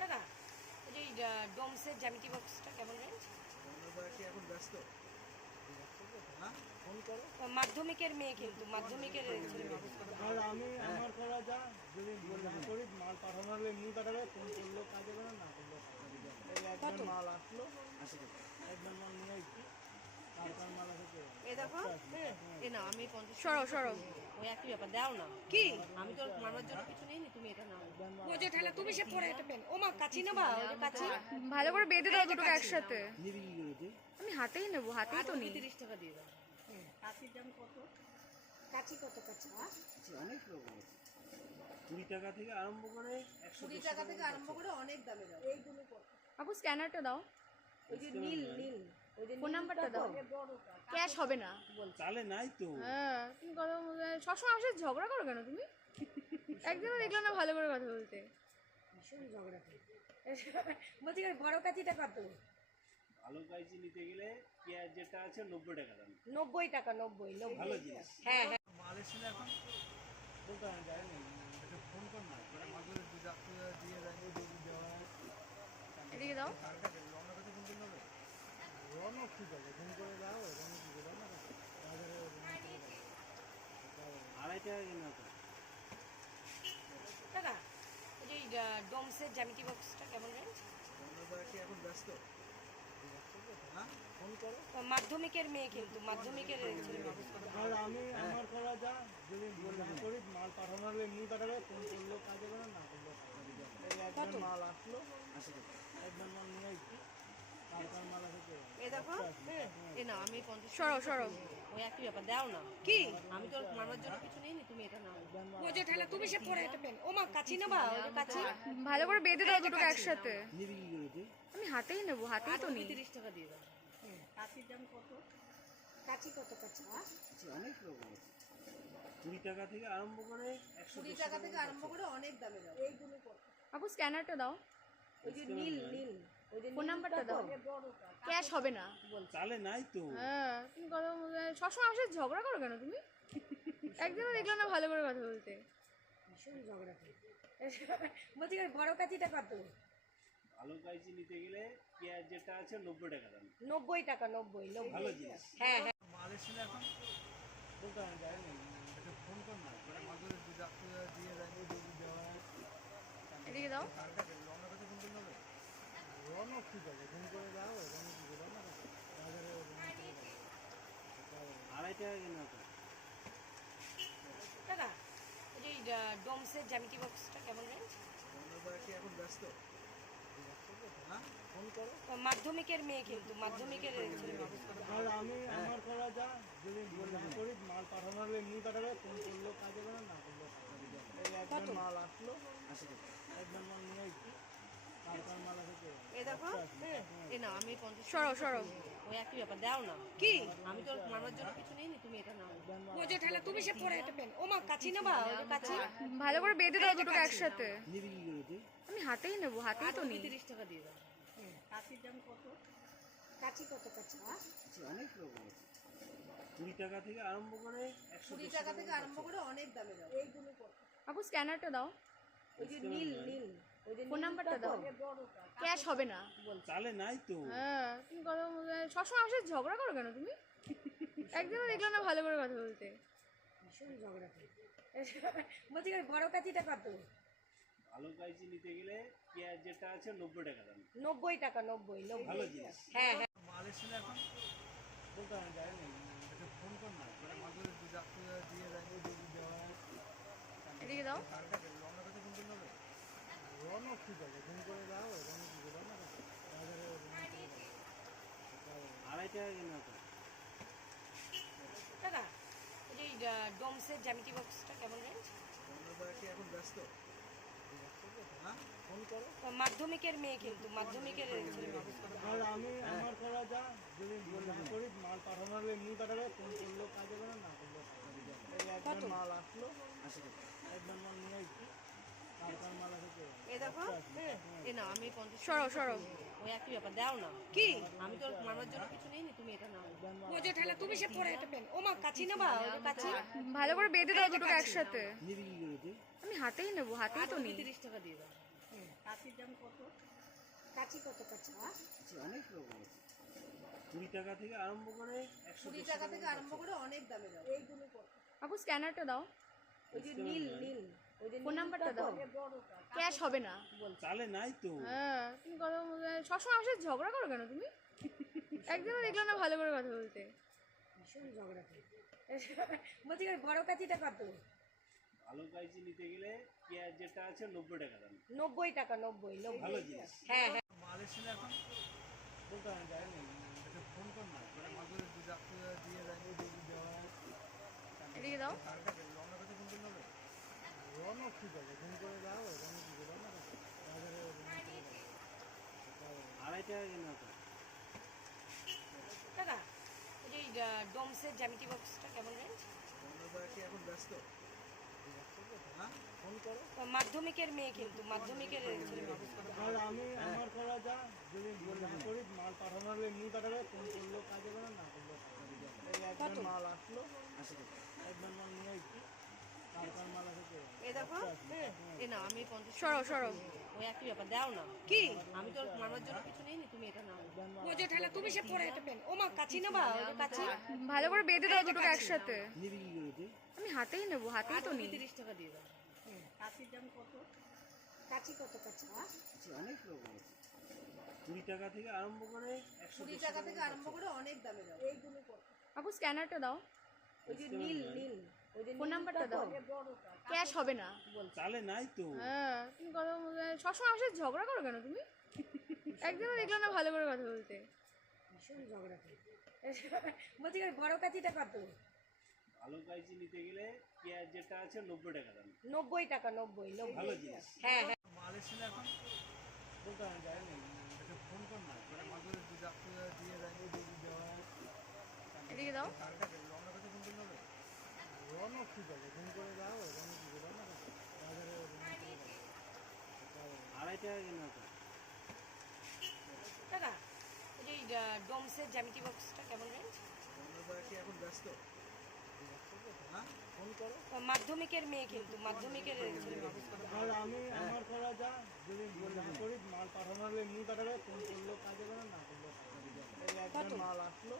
দাদা এই ডোমসের জ্যামিতি বক্সটা কেমন রেঞ্জ? এখন ব্যস্ত মাধ্যমিকের মেয়ে, কিন্তু মাধ্যমিকের রেঞ্জ। আর আমি আমার করা যা যদি না করি মাল পাঠানো হলে এমনি পাঠাবে, ফোন করলেও কাজ হবে না, না করলেও একবার মাল আসলো, একবার মাল নিয়ে আসছি, তারপর মাল আসে। এ দেখো, এ না আমি সরো সরো, ওই একই ব্যাপার দাও না কি, আমি তোর মামার জন্য কিছু নেই, তুমি এটা নাও। ও যে ঠেলা তুমি সে পরে এটা পেন, ও মা কাচি নেবা, ওই যে কাচি ভালো করে বেঁধে দাও দুটো একসাথে। নিবি কি করেছে? আমি হাতেই নেবো, হাতেই তো নিই। 30 টাকা দিয়ে দাও। কাচির দাম কত? কাচি কত? কাচি অনেক রকম আছে, 20 টাকা থেকে আরম্ভ করে 120 টাকা থেকে আরম্ভ করে অনেক দামে দাও। এইগুলো কত? আপু স্ক্যানারটা দাও, ওই যে নীল নীল, ওই যে ফোন নাম্বারটা দাও। ক্যাশ হবে না চালে নাই তো। হ্যাঁ, তুমি কথা সবসময় আমার সাথে ঝগড়া করো কেন তুমি? একদিনও দেখলাম না ভালো করে কথা বলতে। ভীষণ ঝগড়া করি। বলছি বড় কাচিটা কত? ভালো কাঁচি নিতে গেলে পেঁয়াজ যেটা আছে 90 টাকা দাম। 90 টাকা, 90 ভালো জিনিস। হ্যাঁ হ্যাঁ। মাল এসে এখন বলতে হয় যায় না, এটা ফোন কর না, মানে মাঝে দুধ দিয়ে যায়, দুধ দেওয়া হয়। এদিকে দাও। রওনা করতে ফোন করতে হবে, রওনা ঠিক আছে, ফোন করে যাও, রওনা ঠিক আছে, রওনা করতে বাজারে 2.5 টাকা কিনা তো। দাদা এই যে ডোমসের জ্যামিতি বক্সটা কেমন রেঞ্জ? এখন ব্যস্ত ফোন করো। মাধ্যমিকের মেয়ে, কিন্তু মাধ্যমিকের রেঞ্জ। আর আমি আমার করা যা যদি না করি মাল পাঠানো হলে এমনি পাঠাবে, ফোন করলেও কাজ হবে না, না করলেও একবার মাল আসলো, একবার মাল নিয়ে আসছি, তারপর মাল আসে। এ দেখো, এ না আমি সরো সরো, ওই একই ব্যাপার দাও না কি, আমি তোর মামার জন্য কিছু নেই, তুমি এটা নাও। ও যে ঠেলা তুমি সে পরে এটা পেন, ও মা কাচি নেবা, ওই যে কাচি ভালো করে বেঁধে দাও দুটো একসাথে। নিবি কি করেছে? আমি হাতেই নেবো, হাতেই তো নিই। 30 টাকা দিয়ে দাও। কাচির দাম কত? কাচি কত? কাচি অনেক রকম আছে, 20 টাকা থেকে আরম্ভ করে 120 টাকা থেকে আরম্ভ করে অনেক দামে দাও। এইগুলো কত? আপু স্ক্যানারটা দাও, ওই যে নীল নীল, ওই যে ফোন নাম্বারটা দাও। ক্যাশ হবে না চালে নাই তো। হ্যাঁ, তুমি কথা সবসময় আমার সাথে ঝগড়া করো কেন তুমি? একদিনও দেখলাম না ভালো করে কথা বলতে। ভীষণ ঝগড়া করি। বলছি বড় কাচিটা কত? ভালো কাঁচি নিতে গেলে পেঁয়াজ যেটা আছে 90 টাকা দাম। 90 টাকা, 90 ভালো জিনিস। হ্যাঁ হ্যাঁ। মাল এসে এখন বলতে হয় যায় না, এটা ফোন কর না, মানে মাঝে দুধ দিয়ে যায়, দুধ দেওয়া হয়। এদিকে দাও। রওনা করতে ফোন করতে হবে, রওনা ঠিক আছে, ফোন করে যাও, রওনা ঠিক আছে, রওনা করতে বাজারে 2.5 টাকা কিনা তো। দাদা এই যে ডোমসের জ্যামিতি বক্সটা কেমন রেঞ্জ? এখন ব্যস্ত ফোন করো। মাধ্যমিকের মেয়ে, কিন্তু মাধ্যমিকের রেঞ্জ। আর আমি আমার করা যা যদি না করি মাল পাঠানো হলে এমনি পাঠাবে, ফোন করলেও কাজ হবে না, না করলেও একবার মাল আসলো, একবার মাল নিয়ে আসছি, তারপর মাল আসে। এ দেখো, এ না আমি সরো সরো, ওই একই ব্যাপার দাও না কি, আমি তোর মামার জন্য কিছু নেই, তুমি এটা নাও। ও যে ঠেলা তুমি সে পরে এটা পেন, ও মা কাচি নেবা, ওই যে কাচি ভালো করে বেঁধে দাও দুটো একসাথে। নিবি কি করেছে? আমি হাতেই নেবো, হাতেই তো নিই। 30 টাকা দিয়ে দাও। কাচির দাম কত? কাচি কত? কাচি অনেক রকম আছে, 20 টাকা থেকে আরম্ভ করে 120 টাকা থেকে আরম্ভ করে অনেক দামে দাও। এইগুলো কত? আপু স্ক্যানারটা দাও, ওই যে নীল নীল, ওই যে ফোন নাম্বারটা দাও। ক্যাশ হবে না চালে নাই তো। হ্যাঁ, তুমি কথা সবসময় আমার সাথে ঝগড়া করো কেন তুমি? একদিনও দেখলাম না ভালো করে কথা বলতে। ভীষণ ঝগড়া করি। বলছি বড় কাচিটা কত? ভালো কাঁচি নিতে গেলে পেঁয়াজ যেটা আছে 90 টাকা দাম। 90 টাকা, 90 ভালো জিনিস। হ্যাঁ হ্যাঁ। মাল এসে এখন বলতে হয় যায় না, এটা ফোন কর না, মানে মাঝে দুধ দিয়ে যায়, দুধ দেওয়া হয়। এদিকে দাও। রওনা করতে ফোন করতে হবে, রওনা ঠিক আছে, ফোন করে যাও, রওনা ঠিক আছে, রওনা করতে বাজারে 2.5 টাকা কিনা তো। দাদা এই ডোমসের জ্যামিতি বক্সটা কেমন রেঞ্জ? এখন ব্যস্ত ফোন করো। মাধ্যমিকের মেয়ে, কিন্তু মাধ্যমিকের রেঞ্জ। আর আমি আমার করা যা যদি না করি মাল পাঠানো হলে এমনি পাঠাবে, ফোন করলেও কাজ হবে না, না করলেও একবার মাল আসলো, একবার মাল নিয়ে আসছি, কার মাল আছে তো? এ দেখো এ না আমি 50 সরো সরো ওই একই ব্যাপার দাও না কি আমি তো মামার জন্য কিছু নেইনি তুমি এটা নাও বোঝো ঠেলা তুমি সে পরে এটা পেন ও মা কাচি না বা ওই কাচি ভালো করে বেঁধে দাও দুটোকে একসাথে নিবি কি করে তুই? আমি হাতেই নেবো হাতেই তো নেই 30 টাকা দিয়ে দাও কাচির দাম কত কাচি কত কাচি অনেক রকম আছে। 20 টাকা থেকে আরম্ভ করে 20 টাকা থেকে আরম্ভ করে অনেক দামে দাও এইগুলো কত আপু স্ক্যানারটা দাও ওই যে নীল নীল ওই যে ফোন নাম্বারটা দাও ক্যাশ হবে না চালে নাই তো। হ্যাঁ তুমি কথা সবসময় আমার সাথে ঝগড়া করো কেন তুমি একদিনও দেখলাম না ভালো করে কথা বলতে ভীষণ ঝগড়া করে বলছি বড় কাচিটা কত ভালো কাইজি নিতে গেলে পেঁয়াজ যেটা আছে 90 টাকা দাম। 90 টাকা 90 ভালো জিনিস। হ্যাঁ হ্যাঁ মাল এসে এখন বলতে আমি যাইনি, এটা ফোন কর না, তোরা মাগুরে দুধ আপনি দিয়ে যাবে, দিয়ে দেওয়া এদিকে দাও রওনা করতে ফোন করলে হবে? রওনা ঠিক আছে, ফোন করে দাও, রওনা ঠিক আছে, রওনা করতে বাজারে 2.5 টাকা কেন তো? টাকা এই যে ডোমসের জ্যামিতি বক্সটা কেমন রেঞ্জ রওনা কি এখন ব্যস্ত? হ্যাঁ ফোন করো। মাধ্যমিকের মেয়ে কিন্তু মাধ্যমিকের ছেলে আর আমি আমার করা যা, যদি না করি মাল পাঠানোর এমনি পাঠাবে, ফোন করলো কাজে করে, না করলো এই একবার মাল আসলো, একবার মাল নিয়ে আসছি, কার মাল আছে তো? এই দেখো এ না আমি 50 সরো সরো ওই একই ব্যাপার দাও না কি আমি তো মামার জন্য কিছু নেইনি তুমি এটা নাও বোঝো ঠেলা তুমি সে পরে এটা পেন ও মা কাচি না বা ওই কাচি ভালো করে বেঁধে দাও দুটোকে একসাথে নিবি কি করে তুই? আমি হাতেই নেবো হাতেই তো নেই 30 টাকা দিয়ে দাও কাচির দাম কত কাচি কত কাচি অনেক রকম আছে। 20 টাকা থেকে আরম্ভ করে 20 টাকা থেকে আরম্ভ করে অনেক দামে দাও এইগুলো কত আপু স্ক্যানারটা দাও ওই যে নীল নীল ওই যে ফোন নাম্বারটা দাও ক্যাশ হবে না চালে নাই তো। হ্যাঁ তুমি কথা সবসময় আমার সাথে ঝগড়া করো কেন তুমি একদিনও দেখলাম না ভালো করে কথা বলতে ভীষণ ঝগড়া করে বলছি বড় কাচিটা কত ভালো কাইজি নিতে গেলে পেঁয়াজ যেটা আছে 90 টাকা দাম। 90 টাকা 90 ভালো জিনিস। হ্যাঁ হ্যাঁ মাল এসে এখন বলতে আমি যাইনি, এটা ফোন কর না, তোরা মাগুরে দুধ আপনি দিয়ে যাবে, দিয়ে দেওয়া এদিকে দাও রওনা করতে ফোন করলে হবে? রওনা ঠিক আছে, ফোন করে দাও, রওনা ঠিক আছে, রওনা করতে বাজারে 2.5 টাকা কেন তো? টাকা এই যে ডোমসের জ্যামিতি বক্সটা কেমন রেঞ্জ তোরা কি এখন ব্যস্ত? হ্যাঁ ফোন করো। মাধ্যমিকের মেয়ে কিন্তু মাধ্যমিকের ছেলে আর আমি আমার করা যা, যদি না করি মাল পাঠানোর এমনি পাঠাবে, ফোন করলো কাজে করে, না করলো এই একবার মাল আসলো,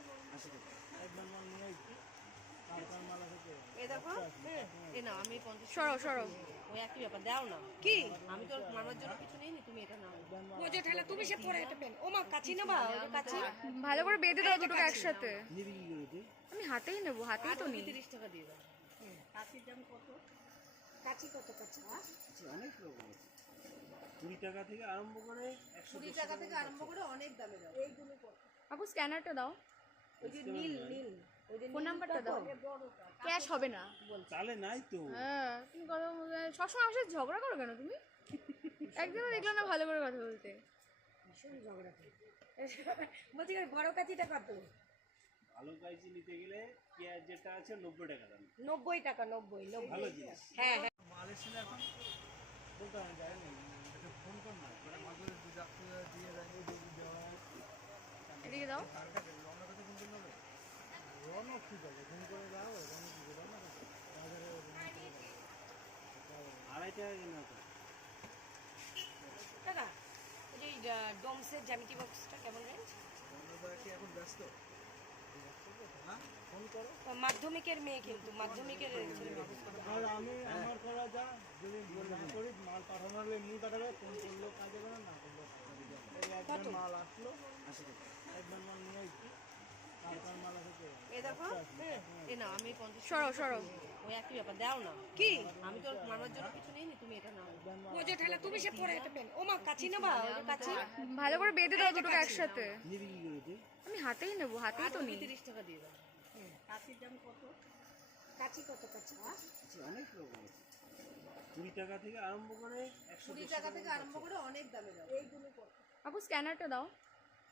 একবার মাল নিয়ে আসছি, কার মাল আছে তো? এই দেখো এ না আমি 50 সরো সরো ওই একই ব্যাপার দাও না কি আমি তো মামার জন্য কিছু নেইনি তুমি এটা নাও বোঝো ঠেলা তুমি সে পরে এটা পেন ও মা কাচি না বা ওই কাচি ভালো করে বেঁধে দাও দুটোকে একসাথে নিবি কি করে তুই? আমি হাতেই নেবো হাতেই তো নেই 30 টাকা দিয়ে দাও কাচির দাম কত কাচি কত কাচি অনেক রকম আছে। 20 টাকা থেকে আরম্ভ করে 20 টাকা থেকে আরম্ভ করে অনেক দামে দাও এইগুলো কত আপু স্ক্যানারটা দাও ওই যে নীল নীল ওই যে ফোন নাম্বারটা দাও ক্যাশ হবে না চালে নাই তো। হ্যাঁ তুমি কথা সবসময় আমার সাথে ঝগড়া করো কেন তুমি একদিনও দেখলাম না ভালো করে কথা বলতে ভীষণ ঝগড়া করে বলছি বড় কাচিটা কত ভালো কাইজি নিতে গেলে পেঁয়াজ যেটা আছে 90 টাকা দাম। 90 টাকা 90 ভালো জিনিস। হ্যাঁ হ্যাঁ মাল এসে এখন বলতে আমি যাইনি, এটা ফোন কর না, তোরা মাগুরে দুধ আপনি দিয়ে যাবে, দিয়ে দেওয়া এদিকে দাও রওনা করতে ফোন করলে হবে? রওনা ঠিক আছে, ফোন করে দাও, রওনা ঠিক আছে, রওনা করতে বাজারে 2.5 টাকা কেন তো? টাকা এই যে ডোমসের জ্যামিতি বক্সটা কেমন রেঞ্জ তোরা কি এখন ব্যস্ত? হ্যাঁ ফোন করো। মাধ্যমিকের মেয়ে কিন্তু মাধ্যমিকের ছেলে আর আমি আমার করা যা, যদি না করি মাল পাঠানোর এমনি পাঠাবে, ফোন করলো কাজে করে, না করলো এই একবার মাল আসলো, একবার মাল নিয়ে আসছি, কার মাল আছে তো? এই দেখো এ না আমি 50 সরো সরো ওই একই ব্যাপার দাও না কি আমি তো মামার জন্য কিছু নেইনি তুমি এটা নাও বোঝো ঠেলা তুমি সে পরে এটা পেন ও মা কাচি না বা ওই কাচি ভালো করে বেঁধে দাও দুটোকে একসাথে নিবি কি করে তুই? আমি হাতেই নেবো হাতেই তো নেই 30 টাকা দিয়ে দাও কাচির দাম কত কাচি কত কাচি অনেক রকম আছে। 20 টাকা থেকে আরম্ভ করে 20 টাকা থেকে আরম্ভ করে অনেক দামে দাও এইগুলো কত আপু স্ক্যানারটা দাও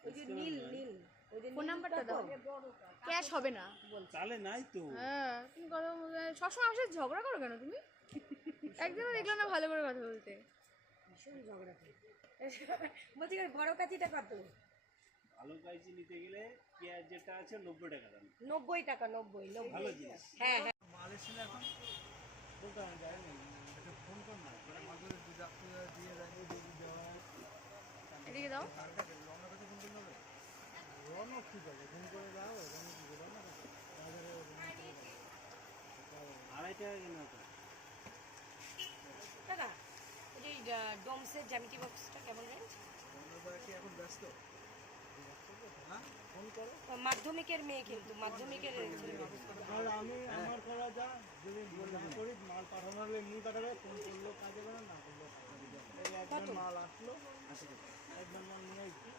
ওই যে নীল নীল ওই যে ফোন নাম্বারটা দাও ক্যাশ হবে না চালে নাই তো। হ্যাঁ তুমি কথা সবসময় আমার সাথে ঝগড়া করো কেন তুমি একদিনও দেখলাম না ভালো করে কথা বলতে। ভীষণ ঝগড়া করে। বলছি বড় কাচিটা কত? ভালো কাইচি নিতে গেলে পেঁয়াজ যেটা আছে 90 টাকা দাম। 90 টাকা, 90 ভালো জিনিস। হ্যাঁ হ্যাঁ। মাল এসেছিল এখন দোকানে যায় না, এটা ফোন কর না, মানে মাঝে দুধ দিয়ে যায় দেওয়া এদিকে দাও। রওনা কাছে ফোন করলে হবে? রওনা ঠিক আছে, ফোন করে দাও, রওনা কি করে রওনা কাছে? আড়াই টাকা কিনা তো। টাকা ওই যে ডোমসের জ্যামিতি বক্সটা কেমন রেঞ্জ? রওনা কি এখন ব্যস্ত? হ্যাঁ, ফোন করো। মাধ্যমিকের মেয়ে কিন্তু মাধ্যমিকের আর আমি আমার করা যা, যদি না করি মাল পাঠানো হলে এমনি পাঠাবে, ফোন করলেও কাজে করে না করলেও কাজে করে। এই একবার মাল আসলো, একবার মাল নিয়ে আসছি,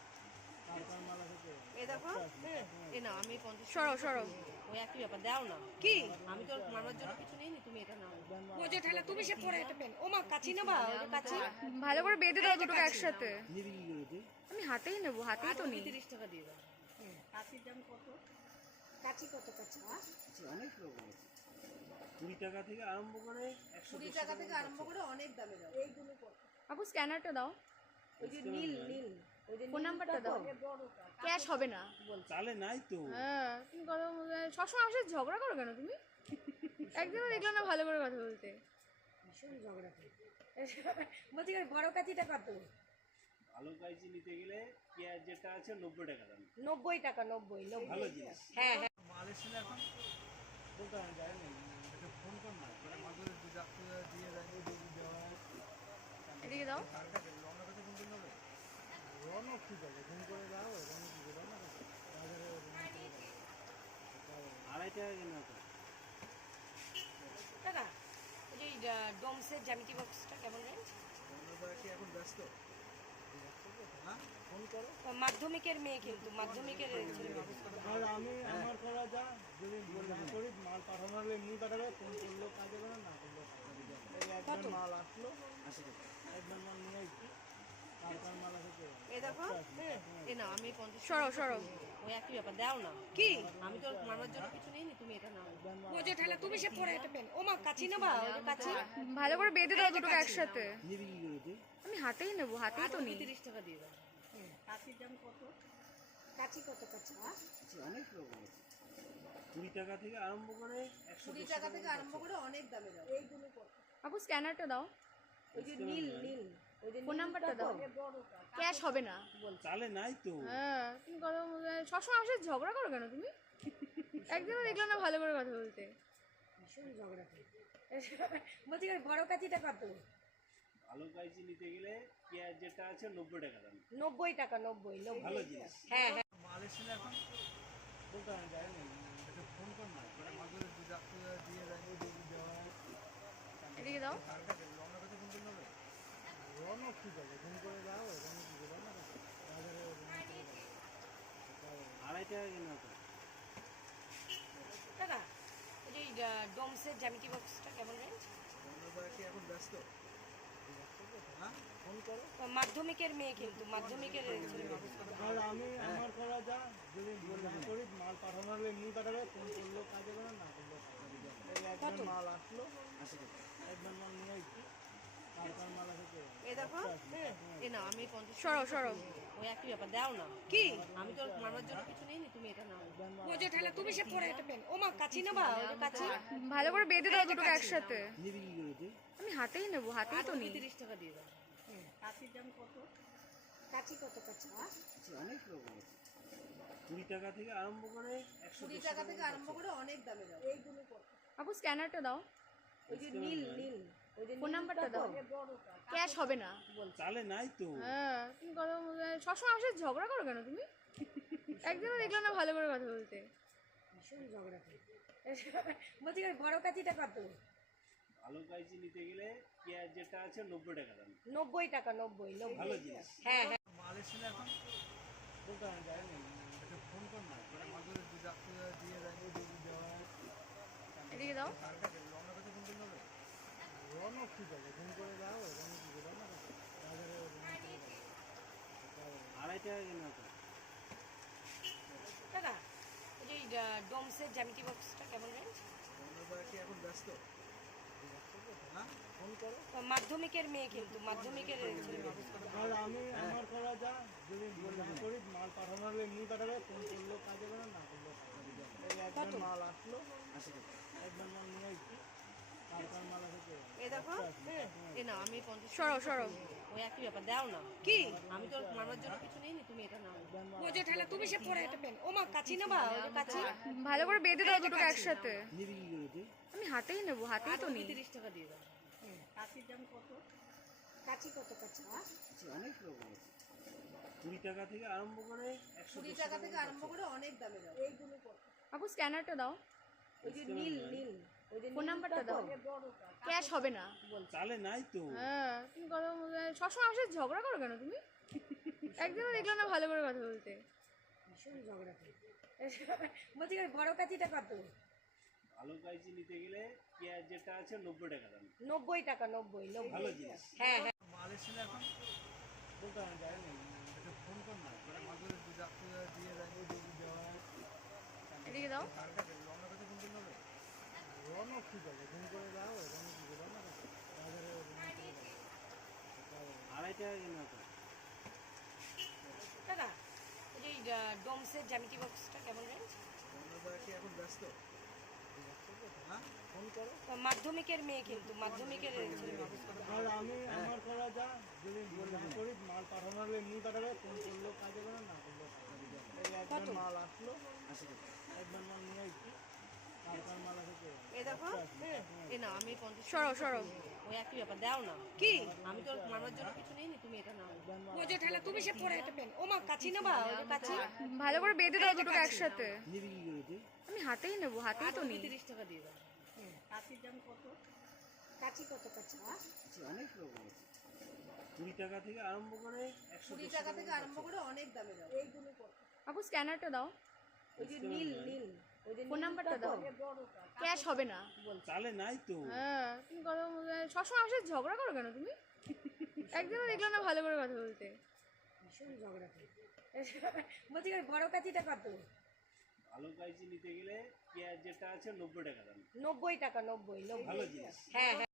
তারপর মাল আসে। এ দেখো এ না আমি 50 সরো সরো। ওই একই ব্যাপার দাও না কি আমি তো মামার জন্য কিছু নেইনি, তুমি এটা নাও। বোঝো ঠেলা তুমি সে পরে এটা পেন। ও মা কাচি নেবা? ওই কাচি ভালো করে বেঁধে দাও দুটোকে একসাথে। আমি হাতেই নেবো, হাতেই তো নেই। 30 টাকা দিয়ে দাও। কাচির দাম কত? কাচি কত কাচি? অনেক রকম আছে, 20 টাকা থেকে আরম্ভ করে 20 টাকা থেকে আরম্ভ করে অনেক দামে দাও। এইগুলো কত? আপু স্ক্যানারটা দাও, ওই যে নীল নীল ওই যে ফোন নাম্বারটা দাও। ক্যাশ হবে না। চালে নাই তো। হ্যাঁ তুমি কথা সবসময় আমার সাথে ঝগড়া করো কেন তুমি? একদিনও দেখলাম না ভালো করে কথা বলতে। ভীষণ ঝগড়া করে। বলছি বড় কাচিটা কত? ভালো কাইচি নিতে গেলে পেঁয়াজ যেটা আছে 90 টাকা দাম। 90 টাকা, 90 ভালো জিনিস। হ্যাঁ হ্যাঁ। মাল এসেছিল এখন দোকানে যায় না, এটা ফোন কর না, মানে মাঝে দুধ দিয়ে যায় দেওয়া। এদিকে দাও। রওনা কাছে ফোন করলে হবে? রওনা ঠিক আছে, ফোন করে দাও, রওনা কি করে রওনা কাছে? আড়াই টাকা কিনা তো। টাকা ওই যে ডোমসের জ্যামিতি বক্সটা কেমন রেঞ্জ? রওনা কি এখন ব্যস্ত? হ্যাঁ, ফোন করো। মাধ্যমিকের মেয়ে কিন্তু মাধ্যমিকের আর আমি আমার করা যা, যদি না করি মাল পাঠানো হলে এমনি পাঠাবে, ফোন করলেও কাজে করে না করলেও কাজে করে। এই একবার মাল আসলো, একবার মাল নিয়ে আসছি, তারপর মাল আসে। এ দেখো এ না আমি 50 সরো সরো। ওই একই ব্যাপার দাও না কি আমি তো মামার জন্য কিছু নেইনি, তুমি এটা নাও। বোঝো ঠেলা তুমি সে পরে এটা পেন। ও মা কাচি নেবা? ওই কাচি ভালো করে বেঁধে দাও দুটোকে একসাথে। আমি হাতেই নেবো, হাতেই তো নেই। 30 টাকা দিয়ে দাও। কাচির দাম কত? কাচি কত কাচি? অনেক রকম আছে, 20 টাকা থেকে আরম্ভ করে 20 টাকা থেকে আরম্ভ করে অনেক দামে দাও। এইগুলো কত? আপু স্ক্যানারটা দাও, ওই যে নীল নীল ওই যে ফোন নাম্বারটা দাও। ক্যাশ হবে না। চালে নাই তো। হ্যাঁ তুমি কথা সবসময় আমার সাথে ঝগড়া করো কেন তুমি? একদিনও দেখলাম না ভালো করে কথা বলতে। ভীষণ ঝগড়া করে। বলছি বড় কাচিটা কত? ভালো কাইচি নিতে গেলে পেঁয়াজ যেটা আছে 90 টাকা দাম। 90 টাকা, 90 ভালো জিনিস। হ্যাঁ হ্যাঁ। মাল এসেছিল এখন দোকানে যায় না, এটা ফোন কর না, মানে মাঝে দুধ দিয়ে যায় দেওয়া। এদিকে দাও। রওনা কাছে ফোন করলে হবে? রওনা ঠিক আছে, ফোন করে দাও, রওনা কি করে রওনা কাছে? আড়াই টাকা কিনা তো। টাকা ওই যে ডোমসের জ্যামিতি বক্সটা কেমন রেঞ্জ? রওনা কি এখন ব্যস্ত? হ্যাঁ, ফোন করো। মাধ্যমিকের মেয়ে কিন্তু মাধ্যমিকের আর আমি আমার করা যা, যদি না করি মাল পাঠানো হলে এমনি পাঠাবে, ফোন করলেও কাজে করে না করলেও কাজে করে। এই একবার মাল আসলো, একবার মাল নিয়ে আসছি, তারপর মাল আসে। এ দেখো এ না আমি 50 সরো সরো। ওই একই ব্যাপার দাও না কি আমি তো মামার জন্য কিছু নেইনি, তুমি এটা নাও। বোঝো ঠেলা তুমি সে পরে এটা পেন। ও মা কাচি নেবা? ওই কাচি ভালো করে বেঁধে দাও দুটোকে একসাথে। আমি হাতেই নেবো, হাতেই তো নেই। 30 টাকা দিয়ে দাও। কাচির দাম কত? কাচি কত কাচি? অনেক রকম আছে, 20 টাকা থেকে আরম্ভ করে 20 টাকা থেকে আরম্ভ করে অনেক দামে দাও। এইগুলো কত? আপু স্ক্যানারটা দাও, ওই যে নীল নীল ওই যে ফোন নাম্বারটা দাও। ক্যাশ হবে না। চালে নাই তো। হ্যাঁ তুমি কথা সবসময় আমার সাথে ঝগড়া করো কেন তুমি? একদিনও দেখলাম না ভালো করে কথা বলতে। ভীষণ ঝগড়া করে। বলছি বড় কাচিটা কত? ভালো কাইচি নিতে গেলে পেঁয়াজ যেটা আছে 90 টাকা দাম। 90 টাকা, 90 ভালো জিনিস। হ্যাঁ হ্যাঁ। মাল এসেছিল এখন দোকানে যায় না, এটা ফোন কর না, মানে মাঝে দুধ দিয়ে যায় দেওয়া। এদিকে দাও। রওনা কাছে ফোন করলে হবে? রওনা ঠিক আছে, ফোন করে দাও, রওনা কি করে রওনা কাছে? আড়াই টাকা কিনা তো। টাকা ওই যে ডোমসের জ্যামিতি বক্সটা কেমন রেঞ্জ? রওনা কি এখন ব্যস্ত? ফোন করো। মাধ্যমিকের মেয়ে কিন্তু মাধ্যমিকের আর আমি আমার করা যা যদি না করি মাল পাঠানো হলে এমনি পাঠাবে, ফোন করলেও কাজ হবে না করলেও কাজ হবে। এই একবার মাল আসলো, একবার মাল নিয়ে এসছি, তারপর মাল আসে এ দেখো এ না আমি সরো সরো ওই একই ব্যাপার দাও না কি আমি তোর মামার জন্য কিছু নেই তুমি এটা নাও বোঝো ঠেলা তুমি সে পরে এটা পেন ও মা কাচি নেবা ওই যে কাচি ভালো করে বেঁধে দাও দুটোকে একসাথে আমি হাতেই নেবো, হাতেই তো নেই। 30 টাকা দিয়ে দাও কাচির দাম কত কাচি কত কাচি অনেক রকম 20 টাকা থেকে আরম্ভ করে 20 টাকা থেকে আরম্ভ করে অনেক দামে দাও এইগুলো কত আপু স্ক্যানারটা দাও, ওই যে নীল নীল ওই যে ফোন নাম্বারটা দাও। ক্যাশ হবে না। চালে নাই তো। হ্যাঁ তুমি কথা বলতে সবসময় আমার সাথে ঝগড়া করো কেন তুমি? একদিনও দেখলাম না ভালো করে কথা বলতে। ভীষণ ঝগড়া করে বলছি বড় কাচিটা কত ভালো কাইজি নিতে গেলে পেঁয়াজ যেটা আছে 90 টাকা দাম। 90 টাকা 90 ভালো জিনিস। হ্যাঁ হ্যাঁ মাল এসে এখন বলতে আমি যাই না, এটা ফোন কর না, ওরা মাঝে দিয়ে রাখবে, দিয়ে দেওয়া হয়। এদিকে দাও। রওনা কাছে ফোন করলে হবে? রওনা ঠিক আছে, ফোন করে দাও, রওনা ঠিক আছে, রওনা কাছে বাজারে 2.5 টাকা কিনা তো। দাদা ওই যে ডোমসের জ্যামিতি বক্সটা কেমন রেঞ্জ রওনা কি এখন ব্যস্ত? হ্যাঁ ফোন করো। মাধ্যমিকের মেয়ে কিন্তু মাধ্যমিকের আর আমি আমার করা যা যদি না করি মাল পাঠানো হলে এমনি পাঠাবে, ফোন করলেও কাজ হবে না করলেও কাজ হবে। এই একবার মাল আসলো, একবার মাল নিয়ে এসছি, তারপর মাল আসে। এ দেখো এ না আমি সরো সরো ওই একই ব্যাপার দাও না কি আমি তোর মামার জন্য কিছু নেই তুমি এটা নাও বোঝো ঠেলা তুমি সে পরে এটা পেন ও মা কাচি নেবা ওই যে কাচি ভালো করে বেঁধে দাও দুটোকে একসাথে আমি হাতেই নেবো, হাতেই তো নেই। 30 টাকা দিয়ে দাও কাচির দাম কত কাচি কত কাচি অনেক রকম 20 টাকা থেকে আরম্ভ করে 20 টাকা থেকে আরম্ভ করে অনেক দামে দাও এইগুলো কত আপু স্ক্যানারটা দাও, ওই যে নীল নীল ওই যে ফোন নাম্বারটা দাও। ক্যাশ হবে না। চালে নাই তো। হ্যাঁ তুমি কথা বলতে সবসময় আমার সাথে ঝগড়া করো কেন তুমি? একদিনও দেখলাম না ভালো করে কথা বলতে। ভীষণ ঝগড়া করে বলছি বড় কাচিটা কত ভালো কাইজি নিতে গেলে পেঁয়াজ যেটা আছে 90 টাকা দাম। 90 টাকা 90 ভালো জিনিস। হ্যাঁ হ্যাঁ